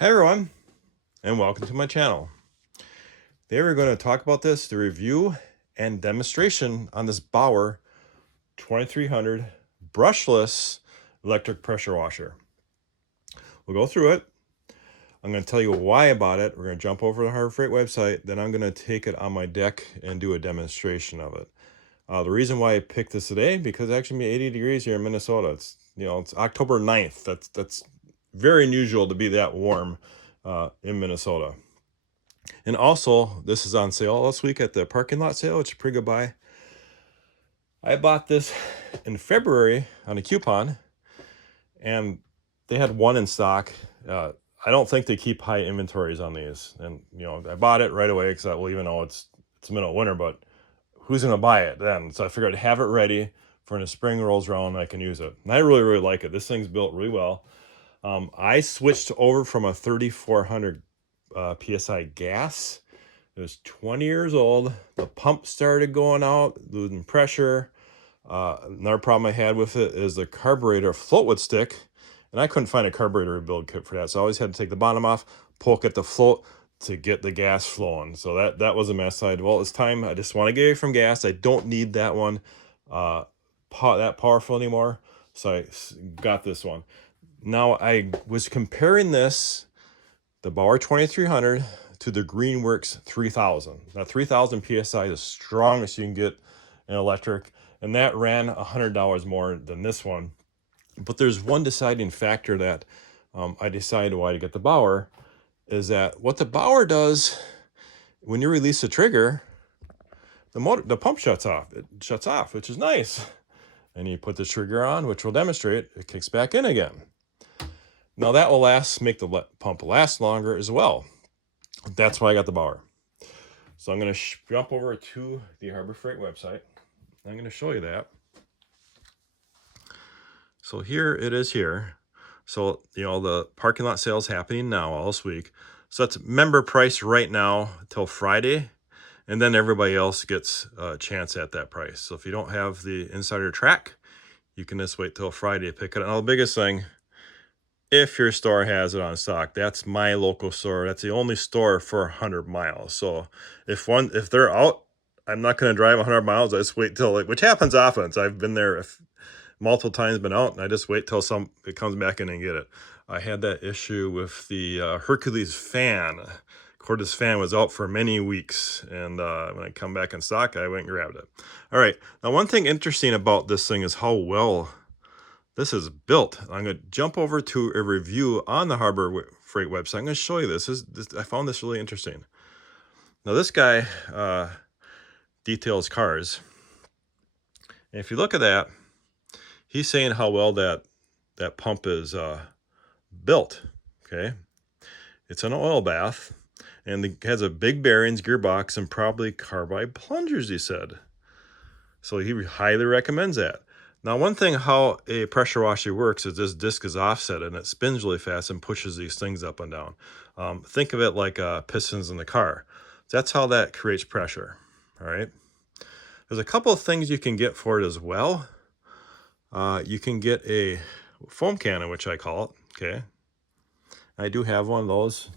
Hi everyone, and welcome to my channel. Today we're going to talk about the review and demonstration on this BAUER 2300 brushless electric pressure washer. We'll go through it. I'm going to tell you why I bought it. We're going to jump over to the Harbor Freight website. Then I'm going to take it on my deck and do a demonstration of it. The reason why I picked this today, because it's actually 80 degrees here in Minnesota. It's October 9th. That's very unusual to be that warm in Minnesota. And also, this is on sale this week at the parking lot sale, which is a pretty good buy. I bought this in February on a coupon, and they had one in stock. I don't think they keep high inventories on these. And, I bought it right away because I, well, even though it's the middle of winter, but who's going to buy it then? So I figured I'd have it ready for when the spring rolls around and I can use it. And I really, really like it. This thing's built really well. I switched over from a 3400 PSI gas. It was 20 years old. The pump started going out, losing pressure. Another problem I had with it is the carburetor float would stick, and I couldn't find a carburetor rebuild kit for that. So I always had to take the bottom off, poke at the float to get the gas flowing. So that was a mess. Well, it's time. I just want to get away from gas. I don't need that one that powerful anymore. So I got this one. Now I was comparing this, the BAUER 2300, to the Greenworks 3000. Now 3000 PSI is the strongest you can get in electric, and that ran $100 more than this one. But there's one deciding factor that I decided why to get the BAUER, is that what the BAUER does, when you release the trigger, the pump shuts off. It shuts off, which is nice. And you put the trigger on, which will demonstrate, it kicks back in again. Now that will make the pump last longer as well. That's why I got the BAUER. So I'm going to jump over to the Harbor Freight website. I'm going to show you that. So here it is here. So, the parking lot sale is happening now all this week. So that's member price right now till Friday. And then everybody else gets a chance at that price. So if you don't have the insider track, you can just wait till Friday to pick it up. Now the biggest thing, if your store has it on stock, that's my local store. That's the only store for 100 miles. So if they're out, I'm not going to drive 100 miles. I just wait till, which happens often. So I've been there multiple times, been out, and I just wait till it comes back in and get it. I had that issue with the Hercules fan. Cordless fan was out for many weeks, and when I come back in stock, I went and grabbed it. All right, now one thing interesting about this thing is how well this is built. I'm going to jump over to a review on the Harbor Freight website. I'm going to show you this. I found this really interesting. Now this guy details cars. And if you look at that, he's saying how well that pump is built. Okay, it's an oil bath, and it has a big bearings, gearbox, and probably carbide plungers, he said. So he highly recommends that. Now, one thing how a pressure washer works is this disc is offset and it spins really fast and pushes these things up and down. Think of it like pistons in the car. That's how that creates pressure. All right. There's a couple of things you can get for it as well. You can get a foam cannon, which I call it. Okay. I do have one of those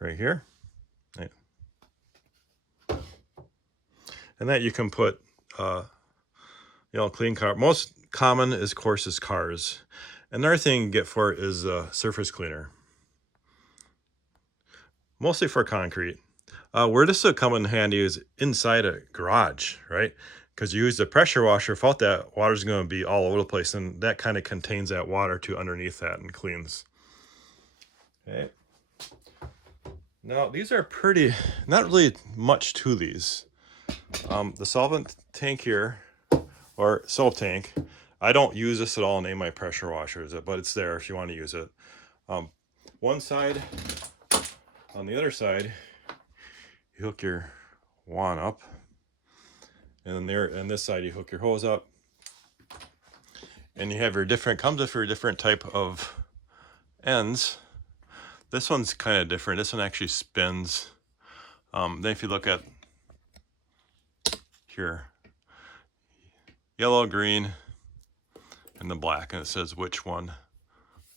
right here. And that you can put, clean car. Most common, of course, is cars. Another thing you can get for it is a surface cleaner. Mostly for concrete. Where this will come in handy is inside a garage, right? Because you use the pressure washer, without that, water's going to be all over the place, and that kind of contains that water to underneath that and cleans. Okay. Now, these are not really much to these. The solvent tank here, or soap tank, I don't use this at all in any of my pressure washers, but it's there if you want to use it. One side, on the other side, you hook your wand up, and then on this side you hook your hose up, and you have comes with your different type of ends. This one's kind of different. This one actually spins. Then if you look at here, yellow, green, and the black, and it says which one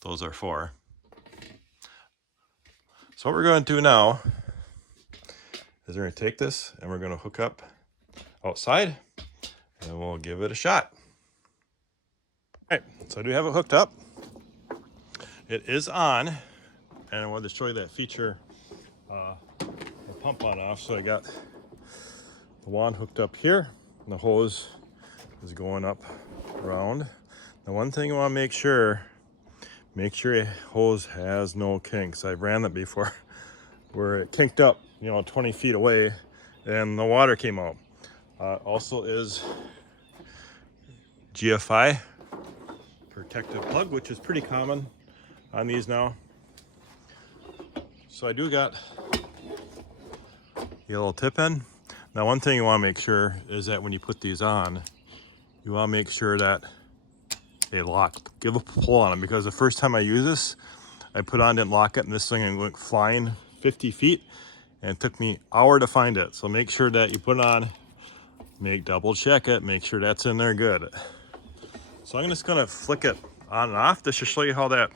those are for. So what we're going to do now is we're going to take this and we're going to hook up outside and we'll give it a shot. All right, so I do have it hooked up. It is on, and I wanted to show you that feature, the pump on off. So I got the wand hooked up here, and the hose is going up around. Now, one thing you want to make sure your hose has no kinks. I've ran that before, where it kinked up, 20 feet away, and the water came out. Also is GFI protective plug, which is pretty common on these now. So I do got a little tip in. Now, one thing you want to make sure is that when you put these on, you want to make sure that they lock. Give a pull on them, because the first time I use this, I put on, didn't lock it, and this thing went flying 50 feet, and it took me an hour to find it. So make sure that you put it on, double check it, make sure that's in there good. So I'm just gonna flick it on and off. This should show you how that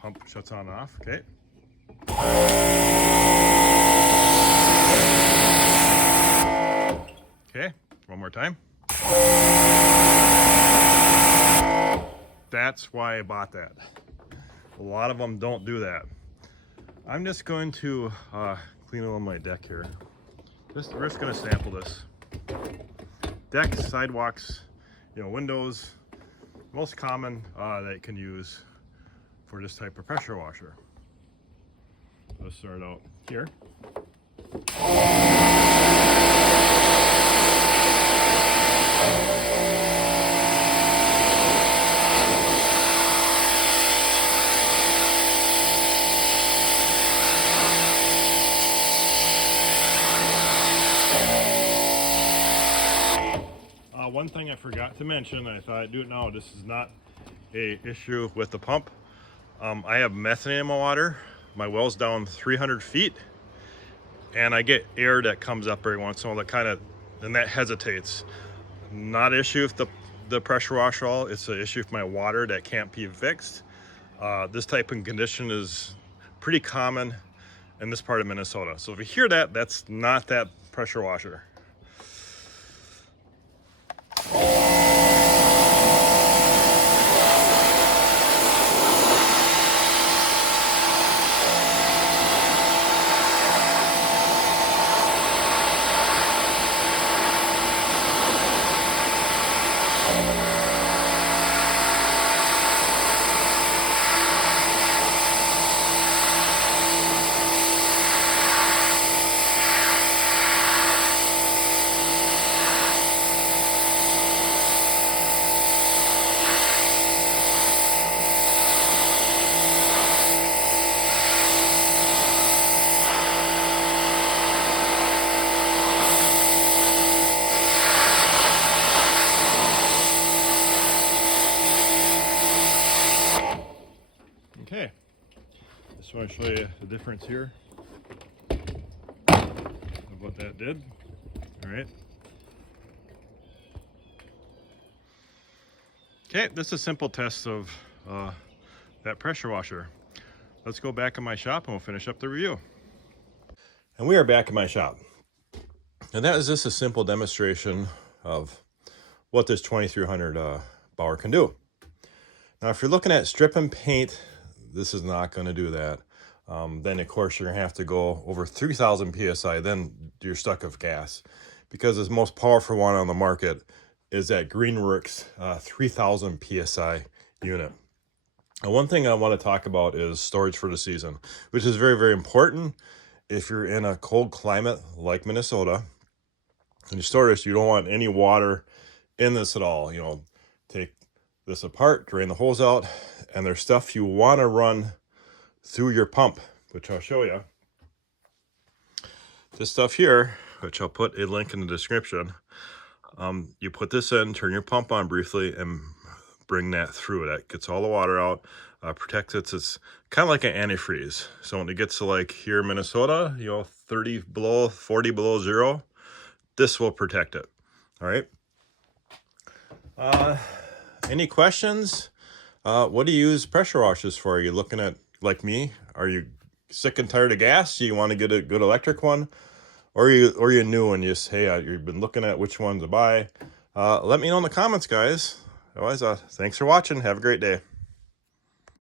pump shuts on and off. Okay. Okay, one more time. That's why I bought that. A lot of them don't do that. I'm just going to clean on my deck here. We're just gonna sample this. Decks, sidewalks, windows, most common that you can use for this type of pressure washer. Let's start out here. One thing I forgot to mention, I thought I'd do it now, this is not a issue with the pump. I have methane in my water. My well's down 300 feet, and I get air that comes up every once in a while and that hesitates. Not an issue with the pressure washer at all. It's an issue with my water that can't be fixed. This type of condition is pretty common in this part of Minnesota. So if you hear that, that's not that pressure washer. Okay, just want to show you the difference here of what that did. All right. Okay, this is a simple test of that pressure washer. Let's go back in my shop and we'll finish up the review. And we are back in my shop. And that is just a simple demonstration of what this 2300 BAUER can do. Now, if you're looking at strip and paint, this is not going to do that. Then, of course, you're going to have to go over 3,000 PSI. Then you're stuck with gas, because the most powerful one on the market is that Greenworks 3,000 PSI unit. And one thing I want to talk about is storage for the season, which is very, very important. If you're in a cold climate like Minnesota and you store this, you don't want any water in this at all. Take this apart, drain the hose out, and there's stuff you want to run through your pump, which I'll show you. This stuff here, which I'll put a link in the description, you put this in, turn your pump on briefly, and bring that through. That gets all the water out, protects it. It's kind of like an antifreeze. So when it gets to like here in Minnesota, 30 below, 40 below zero, this will protect it. All right. Any questions? What do you use pressure washers for? Are you looking at like me? Are you sick and tired of gas? Do you want to get a good electric one? Or you're new and you just, hey, you've been looking at which one to buy. Let me know in the comments, guys. Otherwise, thanks for watching. Have a great day.